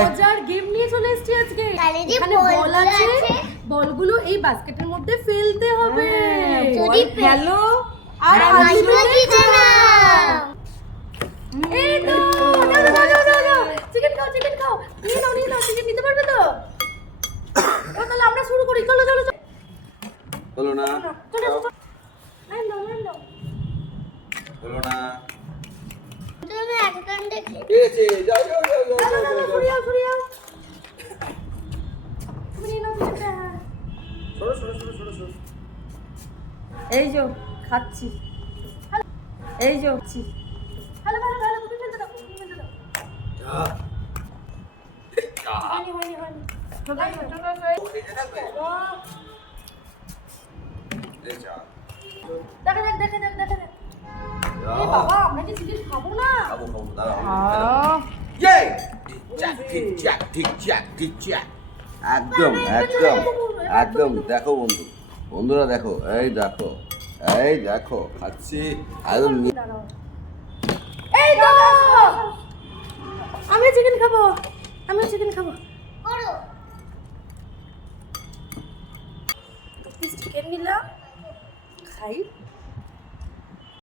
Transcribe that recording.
মজার গেম নিয়ে চলে এসেছি আজকে। এখানে বল আছে, বলগুলো এই বাস্কেটের মধ্যে ফেলতে হবে। যদি ফেলো আর হাসিটা দিতে না। এই তো দাও চিকেন খাও নিয়ে নাও চিকেন নিতে পারবে তো? তাহলে আমরা শুরু করি। চলো হলো না চলো নাও হলো না তুমি এক কাণ্ডে ঠিক আছে যাও সরিয়াও তুমি নিয়ে নাও চিকেনটা। সরো এই যে খাচ্ছি, এই যে খাচ্ছি। ভালো তুমি ফেলতে দাও হয়নি দেখা দেখ। এ বাবা, আমরা কি চিকেন খাবো না? খাবো দাঁড়াও ঠিক একদম দেখো বন্ধুরা দেখো এই দেখো খাচ্ছি একদম এই তো আমি চিকেন খাবো করো। চিকেন নিলাম, খাই।